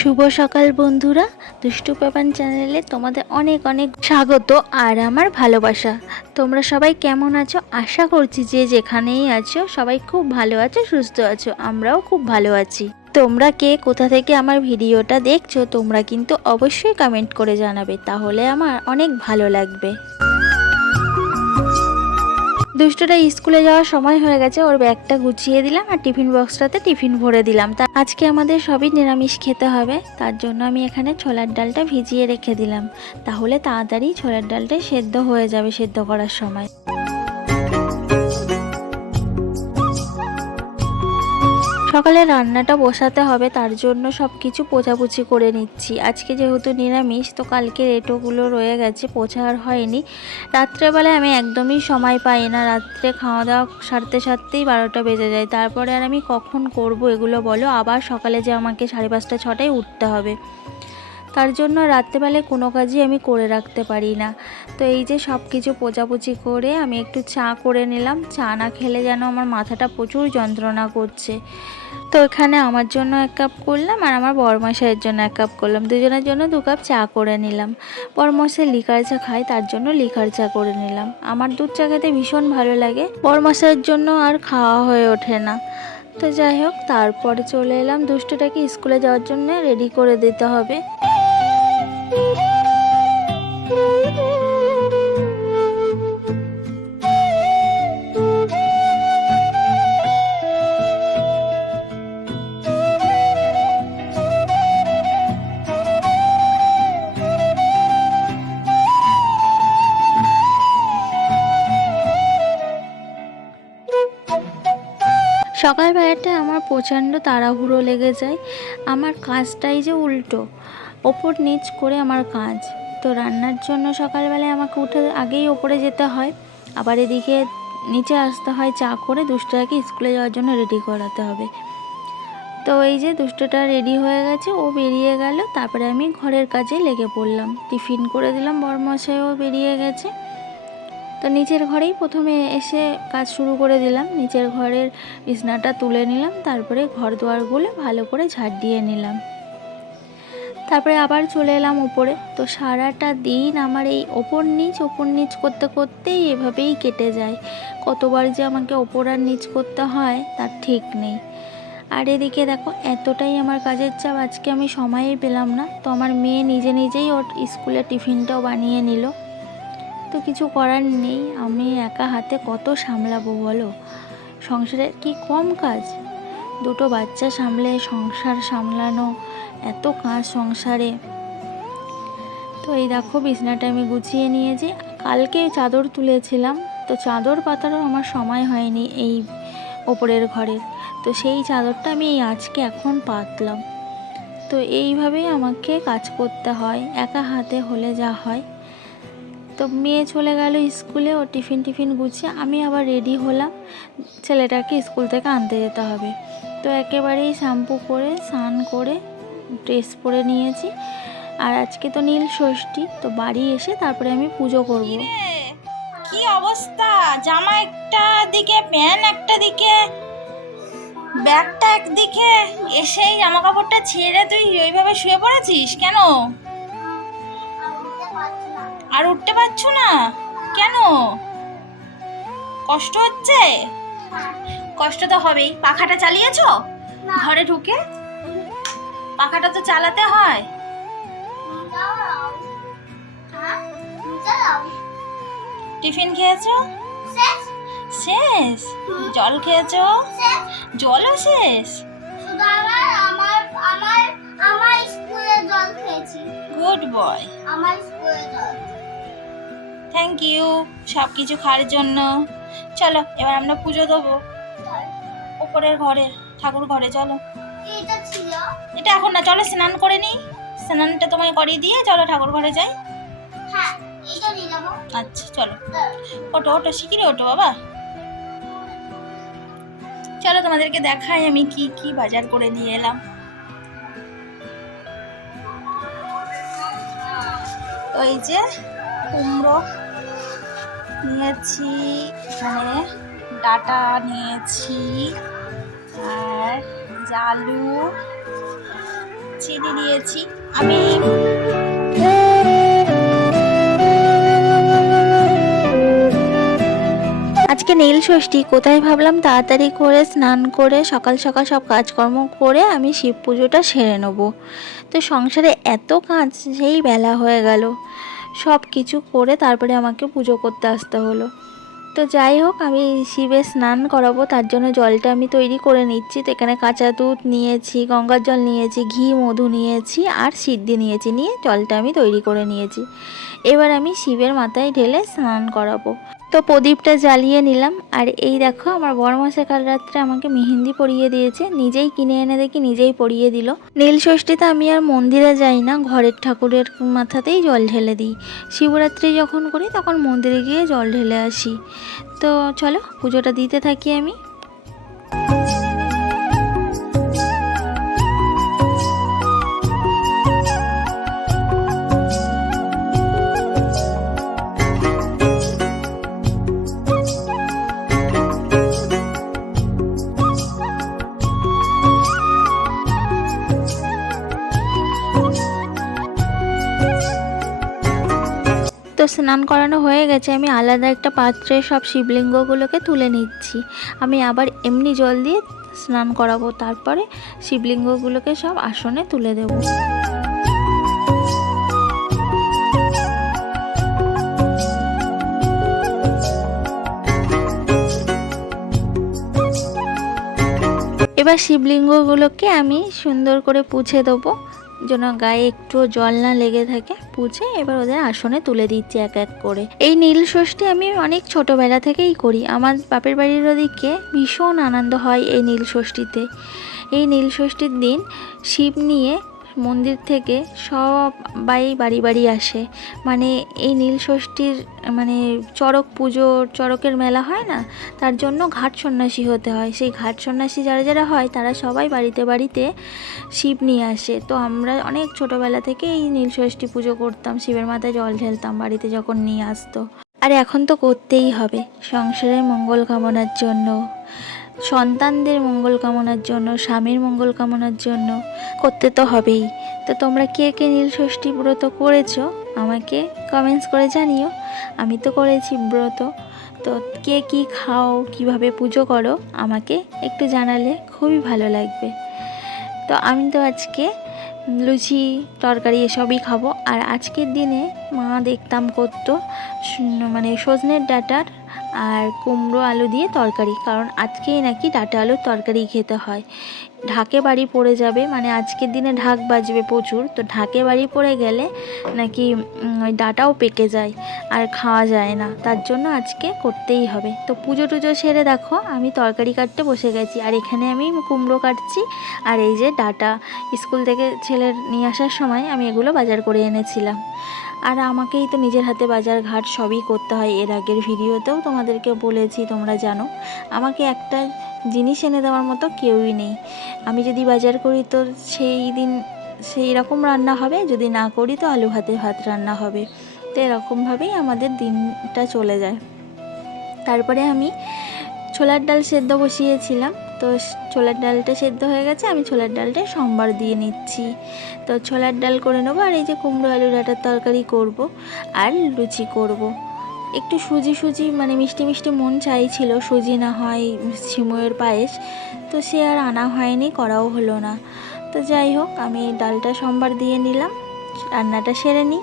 শুভ সকাল বন্ধুরা, দুষ্টু পেপান চ্যানেলে তোমাদের অনেক অনেক স্বাগত আর আমার ভালোবাসা। তোমরা সবাই কেমন আছো? আশা করছি যে যেখানেই আছো সবাই খুব ভালো আছো, সুস্থ আছো। আমরাও খুব ভালো আছি। তোমরা কে কোথা থেকে আমার ভিডিওটা দেখছো তোমরা কিন্তু অবশ্যই কমেন্ট করে জানাবে, তাহলে আমার অনেক ভালো লাগবে। দুষ্টুটা স্কুলে যাওয়ার সময় হয়ে গেছে, ওর ব্যাগটা গুছিয়ে দিলাম আর টিফিন বক্সটাতে টিফিন ভরে দিলাম। তা আজকে আমাদের সবই নিরামিষ খেতে হবে, তার জন্য আমি এখানে ছোলার ডালটা ভিজিয়ে রেখে দিলাম, তাহলে তাড়াতাড়ি ছোলার ডালটা সেদ্ধ হয়ে যাবে সেদ্ধ করার সময়। সকালে রান্নাটা বসাতে হবে, তার জন্য সব কিছু পোছাপুছি করে নিচ্ছি। আজকে যেহেতু নিরামিষ, তো কালকের এঁটোগুলো রয়ে গেছে, পোছা আর হয়নি। রাত্রেবেলায় আমি একদমই সময় পাই না, রাত্রে খাওয়া দাওয়া সারতে সারতেই 12টা বেজে যায়। তারপরে আর আমি কখন করব এগুলো বলো, আবার সকালে যে আমাকে 5:30 6টায় উঠতে হবে, তার জন্য রাত্রেবেলায় কোনো কাজই আমি করে রাখতে পারি না। তো এই যে সব কিছু পোছাপুছি করে আমি একটু চা করে নিলাম। চা না খেলে যেন আমার মাথাটা প্রচুর যন্ত্রণা করছে। তো এখানে আমার জন্য 1 কাপ করলাম আর আমার বরমশাইয়ের জন্য 1 কাপ করলাম, দুজনের জন্য 2 কাপ চা করে নিলাম। বরমশাই লিকার চা খায়, তার জন্য লিকার চা করে নিলাম। আমার দুধ চা খেতে ভীষণ ভালো লাগে, বরমশাইয়ের জন্য আর খাওয়া হয়ে ওঠে না। তো যাই হোক, তারপরে চলে এলাম দুষ্টুটাকে স্কুলে যাওয়ার জন্য রেডি করে দিতে হবে। সকালবেলাটা আমার প্রচণ্ড তাড়াহুড়ো লেগে যায়। আমার কাজটাই যে উল্টো, ওপর নিচ করে আমার কাজ। তো রান্নার জন্য সকালবেলায় আমাকে উঠে আগেই ওপরে যেতে হয়, আবার এদিকে নিচে আসতে হয় চা করে দুষ্টটাকে স্কুলে যাওয়ার জন্য রেডি করাতে হবে। তো এই যে দুষ্টটা রেডি হয়ে গেছে, ও বেরিয়ে গেল, তারপরে আমি ঘরের কাজে লেগে পড়লাম। টিফিন করে দিলাম, বরমশাইও বেরিয়ে গেছে। তো নিচের ঘরেই প্রথমে এসে কাজ শুরু করে দিলাম। নিচের ঘরের বিছনাটা তুলে নিলাম, তারপরে ঘর দুয়ারগুলো ভালো করে ঝাড় দিয়ে নিলাম। তারপরে আবার চলে এলাম উপরে। তো সারাটা দিন আমার এই ওপর নিচ করতে করতেই এভাবেই কেটে যায়। কতবার যে আমাকে ওপর আর নিচ করতে হয় তার ঠিক নেই। আর এদিকে দেখো, এতটাই আমার কাজের চাপ, আজকে আমি সময়ই পেলাম না। তো আমার মেয়ে নিজে নিজেই ওর স্কুলের টিফিনটাও বানিয়ে নিল। তো কিছু করার নেই, আমি একা হাতে কত সামলাবো বলো? সংসারের কি কম কাজ? 2টো বাচ্চা সামলে সংসার সামলানো, এত কাজ সংসারে। তো এই দেখো, বিছনাটা আমি গুছিয়ে নিয়েছি। কালকে চাদর তুলেছিলাম, তো চাদর পাতারও আমার সময় হয়নি এই ওপরের ঘরের। তো সেই চাদরটা আমি আজকে এখন পাতলাম। তো এইভাবেই আমাকে কাজ করতে হয়, একা হাতে হলে যা হয়। তো মেয়ে চলে গেল স্কুলে, ও টিফিন গুছিয়ে আমি আবার রেডি হলাম, ছেলেটাকে স্কুল থেকে আনতে যেতে হবে। তো একেবারেই শ্যাম্পু করে স্নান করে ড্রেস পরে নিয়েছি। আর আজকে তো নীল ষষ্ঠী, তো বাড়ি এসে তারপরে আমি পুজো করব। কি অবস্থা, জামা একটা দিকে, প্যান্ট একটা দিকে, ব্যাগটা একদিকে, এসেই জামা কাপড়টা ছেড়ে তুই ওইভাবে শুয়ে পড়েছিস কেন? আর উঠতে পারছো না কেন? কষ্ট হচ্ছে? কষ্ট তো হবেই। পাখাটা চালিয়েছো ঘরে ঢুকে? পাখাটা তো চালাতে হয়। টিফিন খেয়েছো? শেষ? জল খেয়েছো? জলও শেষ? গুড বয়, থ্যাংক ইউ সব কিছু খাওয়ার জন্য। চলো এবার আমরা পুজো দেবো উপরের ঘরে, ঠাকুর ঘরে। চলো, এটা এখন না, চলো স্নান করে নিই। স্নানটা তোমায় করিয়ে দিয়ে চলো ঠাকুর ঘরে যাই। আচ্ছা চলো, ওটো ওটো, শিগগিরই ওটো বাবা। চলো তোমাদেরকে দেখাই আমি কি কি বাজার করে নিয়ে এলাম। তো এই যে কুমড়ো নিয়েছি, এখানে ডাটা নিয়েছি, আর আলু, চিনি দিয়েছি আমি। আজকে নীল ষষ্ঠী, কোথায় ভাবলাম তাড়াতাড়ি করে স্নান করে সকাল সকাল সব কাজকর্ম করে আমি শিব পুজোটা সেরে নেবো। তো সংসারে এত কাজ, সেই বেলা হয়ে গেল, সব কিছু করে তারপরে আমাকে পুজো করতে আসতে হলো। তো যাই হোক, আমি শিবের স্নান করাবো, তার জন্য জলটা আমি তৈরি করে নিচ্ছি। তো এখানে কাঁচা দুধ নিয়েছি, গঙ্গার জল নিয়েছি, ঘি মধু নিয়েছি আর সিদ্ধি নিয়েছি, নিয়ে জলটা আমি তৈরি করে নিয়েছি। এবার আমি শিবের মাথায় ঢেলে স্নান করাবো। তো প্রদীপটা জ্বালিয়ে নিলাম। আর এই দেখো, আমার বড়মশাই কাল রাত্রে আমাকে মেহেন্দি পরিয়ে দিয়েছে, নিজেই কিনে এনে দেখি নিজেই পরিয়ে দিল। নীল ষষ্ঠীতে আমি আর মন্দিরে যাই না, ঘরের ঠাকুরের মাথাতেই জল ঢেলে দিই। শিবরাত্রি যখন করি তখন মন্দিরে গিয়ে জল ঢেলে আসি। তো চলো পুজোটা দিতে থাকি আমি। তো স্নান করানো হয়ে গেছে, আমি আলাদা একটা পাত্রে সব শিবলিঙ্গগুলোকে তুলে নিচ্ছি। আমি আবার এমনি জল দিয়ে স্নান করাবো, তারপরে শিবলিঙ্গগুলোকে সব আসনে তুলে দেবো। এবার শিবলিঙ্গগুলোকে আমি সুন্দর করে পুছে দেবো, যেন গায়ে একটু জল না লেগে থাকে। পুছে এবার ওদের আসনে তুলে দিচ্ছি এক এক করে। এই নীল ষষ্ঠী আমি অনেক ছোটোবেলা থেকেই করি। আমার বাপের বাড়ির ওদিকে ভীষণ আনন্দ হয় এই নীল ষষ্ঠীতে। এই নীল ষষ্ঠীর দিন শিব নিয়ে মন্দির থেকে সবাই বাড়ি বাড়ি আসে। মানে এই নীল ষষ্ঠীর মানে চড়ক পুজোর চড়কের মেলা হয় না, তার জন্য ঘাট সন্ন্যাসী হতে হয়। সেই ঘাট সন্ন্যাসী যারা যারা হয় তারা সবাই বাড়িতে বাড়িতে শিব নিয়ে আসে। তো আমরা অনেক ছোটোবেলা থেকে এই নীল ষষ্ঠী পুজো করতাম, শিবের মাথায় জল ঢেলতাম বাড়িতে যখন নিয়ে আসতো। আর এখন তো করতেই হবে, সংসারের মঙ্গল কামনার জন্য, সন্তানদের মঙ্গল কামনার জন্য, স্বামীর মঙ্গল কামনার জন্য করতে তো হবেই। তো তোমরা কে কে নীল ষষ্ঠী ব্রত করেছো আমাকে কমেন্টস করে জানিও। আমি তো করেছি ব্রত। তো কে কি খাও, কিভাবে পুজো করো আমাকে একটু জানালে খুবই ভালো লাগবে। তো আমি তো আজকে লুচি তরকারি এসবই খাবো। আর আজকের দিনে মা দেখতাম করতো মানে সজনের ডাঁটার আর কুমড়ো আলু দিয়ে তরকারি, কারণ আজকেই নাকি ডাঁটা আলুর তরকারি খেতে হয়। ঢাকে বাড়ি পড়ে যাবে, মানে আজকের দিনে ঢাক বাজবে প্রচুর, তো ঢাকে বাড়ি পড়ে গেলে নাকি ওই ডাঁটাও পেকে যায় আর খাওয়া যায় না, তার জন্য আজকে করতেই হবে। তো পুজো টুজো সেরে দেখো আমি তরকারি কাটতে বসে গেছি, আর এখানে আমি কুমড়ো কাটছি। আর এই যে ডাঁটা স্কুল থেকে ছেলের নিয়ে আসার সময় আমি এগুলো বাজার করে এনেছিলাম। আর আমাকেই তো নিজের হাতে বাজার ঘাট সবই করতে হয়, এর আগের ভিডিওতেও তোমাদেরকে বলেছি, তোমরা জানো। আমাকে একটা জিনিস এনে দেওয়ার মতো কেউই নেই। আমি যদি বাজার করি তো সেই দিন সেই রকম রান্না হবে, যদি না করি তো আলু ভাতে ভাত রান্না হবে। তো এরকমভাবেই আমাদের দিনটা চলে যায়। তারপরে আমি ছোলার ডাল সেদ্ধ বসিয়েছিলাম, তো ছোলার ডালটা সেদ্ধ হয়ে গেছে, আমি ছোলার ডালটা সম্বার দিয়ে নিচ্ছি। তো ছোলার ডাল করে নেবো, আর এই যে কুমড়ো আলু ডাঁটার তরকারি করব আর লুচি করব। একটু সুজি সুজি মানে মিষ্টি মিষ্টি মন চাইছিল, সুজি না হয় সিমইয়ের পায়েস, তো সে আর আনা হয়নি, করাও হলো না। তো যাই হোক, আমি ডালটা সম্বার দিয়ে নিলাম, রান্নাটা সেরে নিই।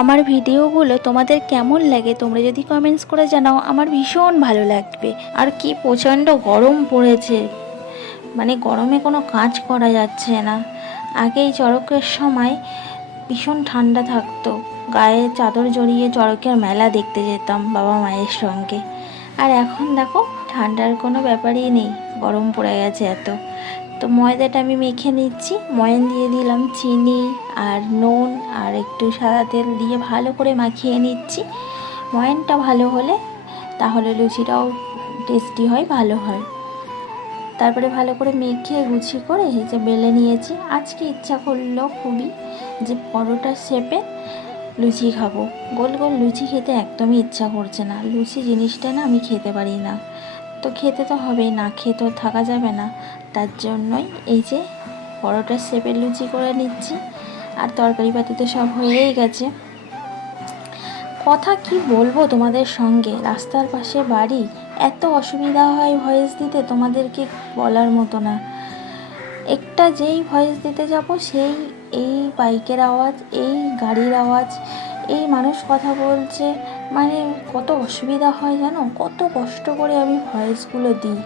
আমার ভিডিওগুলো তোমাদের কেমন লাগে তোমরা যদি কমেন্টস করে জানাও, আমার ভীষণ ভালো লাগবে। আর কি প্রচণ্ড গরম পড়েছে, মানে গরমে কোনো কাজ করা যাচ্ছে না। আগেই চড়কের সময় ভীষণ ঠান্ডা থাকতো, গায়ে চাদর জড়িয়ে চড়কের মেলা দেখতে যেতাম বাবা মায়ের সঙ্গে। আর এখন দেখো ঠান্ডার কোনো ব্যাপারই নেই, গরম পড়ে গেছে এত। তো ময়দাটা আমি মেখে নিচ্ছি, ময়ান দিয়ে দিলাম চিনি আর নুন আর একটু সাদা তেল দিয়ে ভালো করে মাখিয়ে নিচ্ছি। ময়ানটা ভালো হলে তাহলে লুচিটাও টেস্টি হয়, ভালো হয়। তারপরে ভালো করে মেখে গুছি করে এই যে বেলে নিয়েছি। আজকে ইচ্ছা করলো খুবই যে পরোটার শেপে লুচি খাবো। গোল গোল লুচি খেতে একদমই ইচ্ছা করছে না, লুচি জিনিসটা না আমি খেতে পারি না, তো খেতে তো হবেই, না খেয়ে তো থাকা যাবে না। তার জন্যই এই যে পরোটার শেপের লুচি করে নিচ্ছি। আর তরকারি পাতি তো সব হয়েই গেছে। কথা কি বলবো তোমাদের সঙ্গে, রাস্তার পাশে বাড়ি, এত অসুবিধা হয় ভয়েস দিতে তোমাদেরকে বলার মতো না। একটা যেই ভয়েস দিতে যাব সেই এই বাইকের আওয়াজ, এই গাড়ির আওয়াজ, এই মানুষ কথা বলছে, মানে কত অসুবিধা হয় জানো, কত কষ্ট করে আমি ভয়েসগুলো দিই।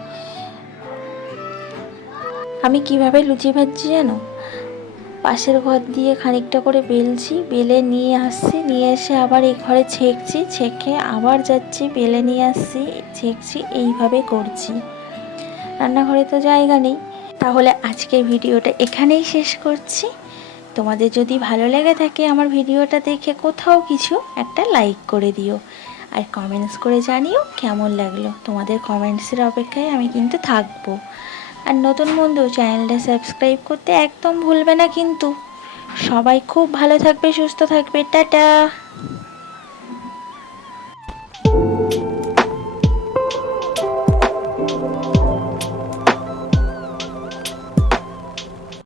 আমি কিভাবে লুচি ভাজছি জানো, পাশের ঘর দিয়ে খানিকটা করে বেলছি, বেলে নিয়ে আসছি, নিয়ে এসে আবার এই ঘরে ছেঁকছি, ছেঁকে আবার যাচ্ছি বেলে নিয়ে আসছি, ছেঁকছি, এইভাবে করছি। রান্নাঘরে তো জায়গা নেই। তাহলে আজকের ভিডিওটা এখানেই শেষ করছি। তোমাদের যদি ভালো লেগে থাকে আমার ভিডিওটা দেখে কোথাও কিছু একটা লাইক করে দিও, আর কমেন্টস করে জানিও কেমন লাগলো। তোমাদের কমেন্টসের অপেক্ষায় আমি কিন্তু থাকবো। আর নতুন বন্ধু চ্যানেলটা সাবস্ক্রাইব করতে একদম ভুলবে না কিন্তু। সবাই খুব ভালো থাকবে, সুস্থ থাকবে, টাটা।